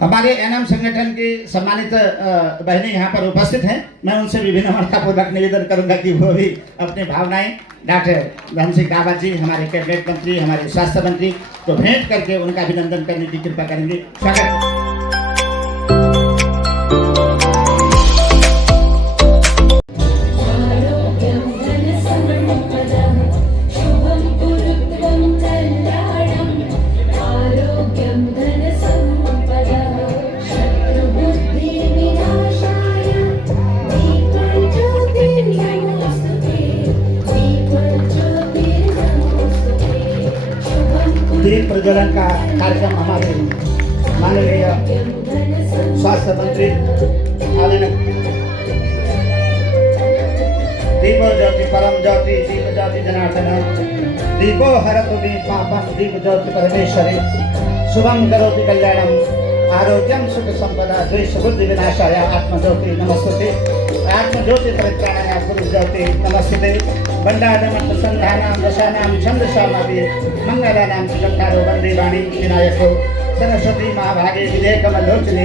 हमारे एनएम संगठन की सम्मानित बहनें यहाँ पर उपस्थित हैं। मैं उनसे भी विनम्रतापूर्वक निवेदन करूंगा कि वो भी अपनी भावनाएं डॉक्टर धन सिंह रावत जी, हमारे कैबिनेट मंत्री, हमारे स्वास्थ्य मंत्री को भेंट करके उनका अभिनंदन करने की कृपा करेंगे। स्वागत। दीप प्रज्वलन का कार्यक्रम हमारे माननीय स्वास्थ्य मंत्री दीपो ज्योति परम ज्योति दीप ज्योति जनार्दन दीपो हरतु पापम दीप ज्योति परमेश्वरी शुभम करोति कल्याणम आरोग्यम सुख संपदा द्वेष बुद्धि विनाशाय आत्मज्योति नमस्ते आत्मज्योति परित्राणाय गुरु ज्योति नमस्ते बंडादमत संधानां दशानां छंदसामपि मंगलानां चत्वारो वन्दे वाणी विनायको सरस्वती महाभागे विधेयकमलोचने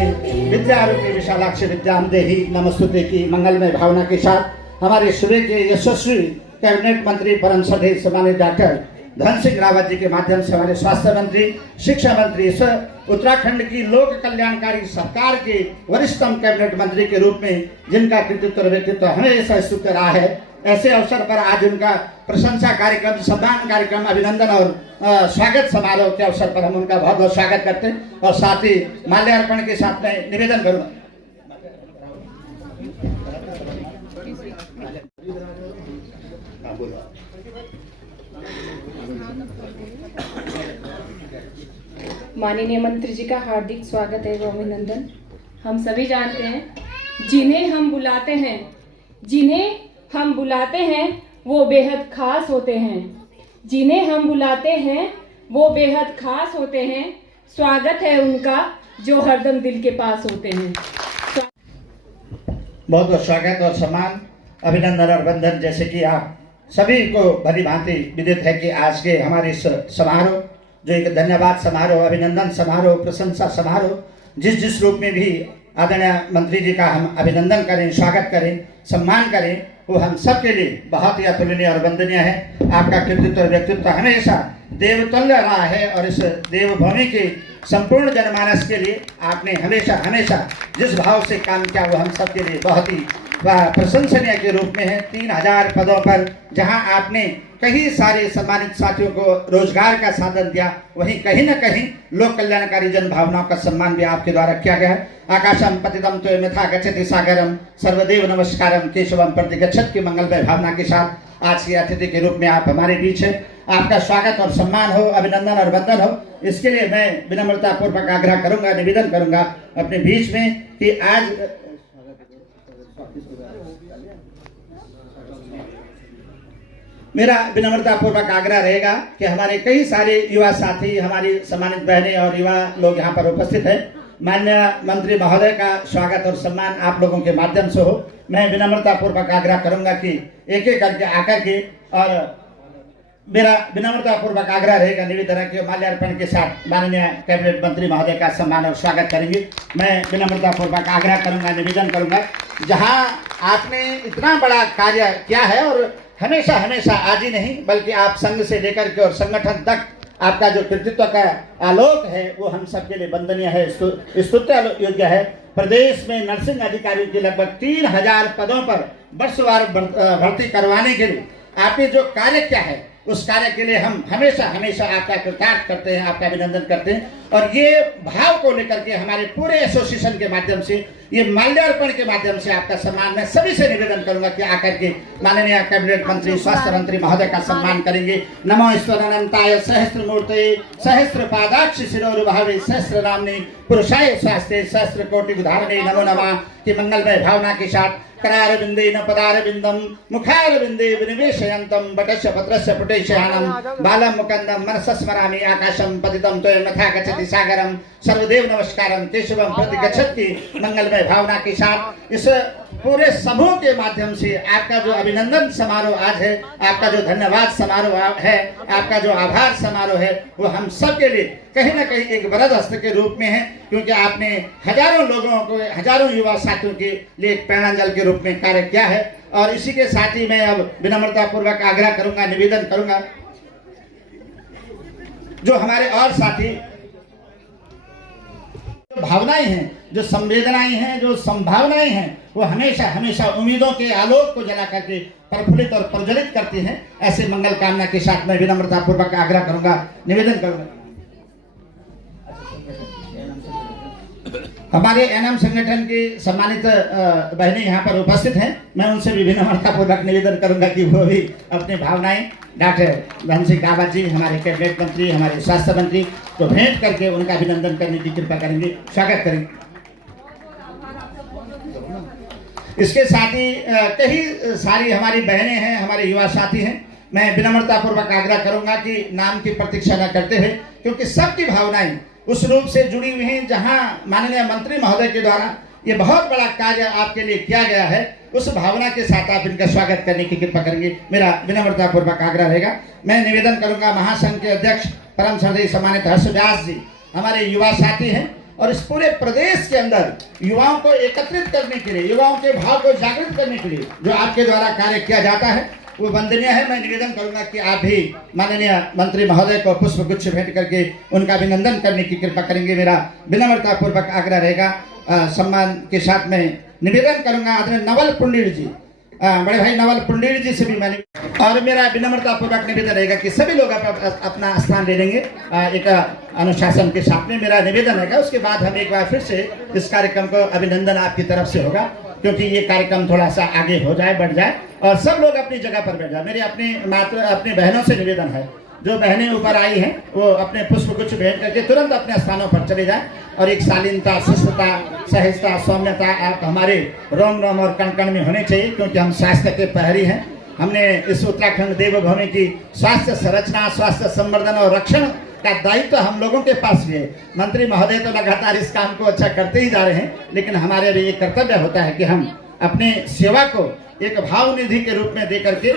विद्यारूपी विशालाक्षी विद्यां देहि नमस्तुते की मंगलमय भावना के साथ हमारे सूबे के यशस्वी कैबिनेट मंत्री परम श्रद्धेय सम्मानित डॉक्टर धन सिंह रावत जी के माध्यम से हमारे स्वास्थ्य मंत्री, शिक्षा मंत्री, उत्तराखंड की लोक कल्याणकारी सरकार के वरिष्ठतम कैबिनेट मंत्री के रूप में जिनका कृतित्व और व्यक्तित्व हमेशा स्तुत्य रहा है, ऐसे अवसर पर आज उनका प्रशंसा कार्यक्रम, सम्मान कार्यक्रम, अभिनंदन और स्वागत समारोह के अवसर पर हम उनका बहुत बहुत स्वागत करते हैं और साथ ही माल्यार्पण के साथ में निवेदन करूँगा। माननीय मंत्री जी का हार्दिक स्वागत है व अभिनंदन। हम सभी जानते हैं जिन्हें हम बुलाते हैं वो बेहद खास होते हैं। जिन्हें हम बुलाते हैं वो बेहद खास होते हैं। स्वागत है उनका जो हरदम दिल के पास होते हैं। बहुत बहुत स्वागत और सम्मान, अभिनंदन और वंदन। जैसे कि आप सभी को भली भांति विदित है कि आज के हमारे इस समारोह, जो एक धन्यवाद समारोह, अभिनंदन समारोह, प्रशंसा समारोह, जिस रूप में भी आदरणीय मंत्री जी का हम अभिनंदन करें, स्वागत करें, सम्मान करें, वो हम सब के लिए बहुत ही अतुलनीय और वंदनीय है। आपका कृतित्व और व्यक्तित्व हमेशा देवतुल्य रहा है और इस देवभूमि के संपूर्ण जनमानस के लिए आपने हमेशा हमेशा जिस भाव से काम किया वो हम सब के लिए बहुत ही प्रशंसनीय के रूप में है। 3000 पदों पर जहां आपने कई सारे सम्मानित साथियों को रोजगार का साधन दिया, वहीं कहीं न कहीं लोक कल्याणकारी जन भावनाओं का सम्मान भी आपके द्वारा किया गया है। आकाशम पतितम तो यथा गच्छति सागरम सर्वदेव नमस्कारम केशवम प्रतिगच्छत की मंगलमय भावना के साथ आज के अतिथि के रूप में आप हमारे बीच है। आपका स्वागत और सम्मान हो, अभिनंदन और वंदन हो। इसके लिए मैं विनम्रता पूर्वक आग्रह करूंगा, निवेदन करूंगा अपने बीच में कि आज मेरा विनम्रता पूर्वक आग्रह रहेगा कि हमारे कई सारे युवा साथी, हमारी सम्मानित बहनें और युवा लोग यहाँ पर उपस्थित हैं। माननीय मंत्री महोदय का स्वागत और सम्मान आप लोगों के माध्यम से हो। मैं विनम्रता पूर्वक आग्रह करूंगा कि एक एक करके आकर के, और मेरा विनम्रता पूर्वक आग्रह रहेगा, निवेदन है कि माल्यार्पण के साथ माननीय कैबिनेट मंत्री महोदय का सम्मान और स्वागत करेंगे। मैं विनम्रता पूर्वक आग्रह करूंगा, निवेदन करूंगा, जहां आपने इतना बड़ा कार्य किया है और हमेशा हमेशा आज ही नहीं बल्कि आप संघ से लेकर के और संगठन तक आपका जो कृतित्व का आलोक है वो हम सबके लिए वंदनीय है, स्तुत्य योग्य है। प्रदेश में नर्सिंग अधिकारियों की लगभग 3000 पदों पर वर्षवार भर्ती करवाने के लिए आपने जो कार्य किया है उस कार्य के लिए हम हमेशा हमेशा आपका कृतार्थ करते हैं, आपका अभिनंदन करते हैं। और ये भाव को लेकर के हमारे पूरे एसोसिएशन के माध्यम से, ये माल्यार्पण के माध्यम से आपका सम्मान मैं सभी से निवेदन करूंगा कि आकर के माननीय कैबिनेट मंत्री, स्वास्थ्य मंत्री महोदय का सम्मान करेंगे। नमो ईश्वर अनंताय सहस्त्र मूर्ते सहस्त्र पादाक्ष शिरोरुभावे सहस्त्र नामने पुरुषाय स्वास्थ्य सहस्त्र कोटि उदाहरणे नमो नमः की मंगलमय भावना के साथ करार बिंदे न पदार बिंदम मुखार बिंदे विनिवेशयंतम बटस्य पत्रस्य पुटेशयानम बालम मुकंदम मनसस्मरामि आकाशम पतितम तो यथा गच्छति सागरम सर्वदेव नमस्कारम केशवम प्रतिगच्छति मंगलमय भावना के साथ इस पूरे समूह के माध्यम से आपका जो अभिनंदन समारोह आज है, आपका जो धन्यवाद समारोह है, आपका जो आभार समारोह है, वो हम सब के लिए कहीं ना कहीं एक वरद हस्त के रूप में है, क्योंकि आपने हजारों लोगों को, हजारों युवा साथियों के लिए एक प्रेरणांजल के रूप में कार्य किया है। और इसी के साथ ही मैं अब विनम्रता पूर्वक आग्रह करूंगा, निवेदन करूंगा, जो हमारे और साथी भावनाएं हैं, जो संवेदनाएं हैं, जो संभावनाएं हैं, वो हमेशा हमेशा उम्मीदों के आलोक को जला करके प्रफुल्लित और प्रज्वलित करती हैं। ऐसे मंगल कामना के साथ मैं विनम्रता पूर्वक आग्रह करूंगा, निवेदन करूंगा। हमारे एनएम संगठन की सम्मानित बहनें यहाँ पर उपस्थित हैं, मैं उनसे भी विनम्रता पूर्वक निवेदन करूंगा कि वो भी अपनी भावनाएं डॉक्टर धन सिंह रावत जी, हमारे कैबिनेट मंत्री, हमारे स्वास्थ्य मंत्री को भेंट करके उनका अभिनंदन करने की कृपा करेंगे, स्वागत करेंगे। इसके साथ ही कई सारी हमारी बहनें हैं, हमारे युवा साथी हैं, मैं विनम्रता पूर्वक आग्रह करूंगा कि नाम की प्रतीक्षा न करते हुए, क्योंकि सबकी भावनाएं उस रूप से जुड़ी हुई हैं जहां माननीय मंत्री महोदय के द्वारा ये बहुत बड़ा कार्य आपके लिए किया गया है, उस भावना के साथ आप इनका स्वागत करने की कृपा करेंगे, मेरा विनम्रता पूर्वक आग्रह रहेगा। मैं निवेदन करूंगा, महासंघ के अध्यक्ष परम श्रद्धेय सम्मानित हर्ष व्यास जी हमारे युवा साथी हैं और इस पूरे प्रदेश के अंदर युवाओं को एकत्रित करने के लिए, युवाओं के भाव को जागृत करने के लिए जो आपके द्वारा कार्य किया जाता है वो वंदनीय है। मैं निवेदन करूंगा कि आप भी माननीय मंत्री महोदय को पुष्प गुच्छ भेंट करके उनका अभिनंदन करने की कृपा करेंगे, मेरा विनम्रता पूर्वक आग्रह रहेगा। सम्मान के साथ मैं निवेदन करूंगा आदरणीय नवल पुंडीर जी, बड़े भाई नवल पुंडीर जी से भी मैंने, और मेरा विनम्रता पूर्वक निवेदन रहेगा कि सभी लोग अपना स्थान ले लेंगे एक अनुशासन के साथ में, मेरा निवेदन रहेगा। उसके बाद हम एक बार फिर से इस कार्यक्रम को अभिनंदन आपकी तरफ से होगा, क्योंकि ये कार्यक्रम थोड़ा सा आगे हो जाए, बढ़ जाए और सब लोग अपनी जगह पर बैठ जाए। मेरे अपनी बहनों से निवेदन है, जो बहनें ऊपर आई हैं वो अपने पुष्प गुच्छ भेंट करके तुरंत अपने स्थानों पर चले जाएं और एक शालीनता, शिष्टता, सहजता, सौम्यता आप हमारे रोम रोम और कण कण में होने चाहिए, क्योंकि हम स्वास्थ्य के प्रहरी हैं। हमने इस उत्तराखंड देवभूमि की स्वास्थ्य संरचना, स्वास्थ्य संवर्धन और रक्षण का दायित्व हम लोगों के पास भी है। मंत्री महोदय तो लगातार इस काम को अच्छा करते ही जा रहे हैं, लेकिन हमारे भी एक कर्तव्य होता है कि हम अपने सेवा को एक भाव निधि के रूप में दे करके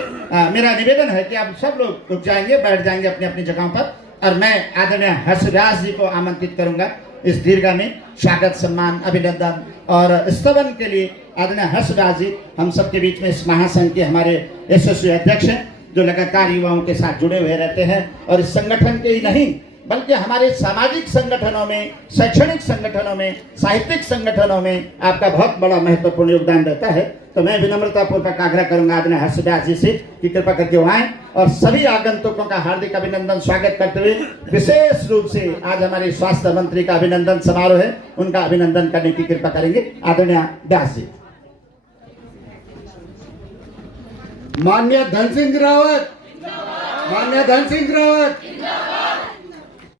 मेरा निवेदन है कि आप सब लोग रुक जाएंगे, बैठ जाएंगे अपनी अपनी जगहों पर, और मैं आदरणीय हर्ष व्यास जी को आमंत्रित करूंगा इस दीर्घा में स्वागत, सम्मान, अभिनंदन और स्तवन के लिए। आदरणीय हर्ष व्यास जी हम सबके बीच में इस महासंघ के हमारे यशस्वी अध्यक्ष हैं, जो लगातार युवाओं के साथ जुड़े हुए रहते हैं और इस संगठन के ही नहीं बल्कि हमारे सामाजिक संगठनों में, शैक्षणिक संगठनों में, साहित्यिक संगठनों में आपका बहुत बड़ा महत्वपूर्ण योगदान रहता है। तो मैं विनम्रता पूर्वक आग्रह करूंगा आदरणीय हर्ष व्यास जी से कि कृपा करके वो आएं और सभी आगंतुकों का हार्दिक अभिनंदन स्वागत करते हुए विशेष रूप से आज हमारे स्वास्थ्य मंत्री का अभिनंदन समारोह है, उनका अभिनंदन करने की कृपा करेंगे आदरणीय व्यास जी। माननीय धन सिंह रावत, माननीय धन सिंह रावत।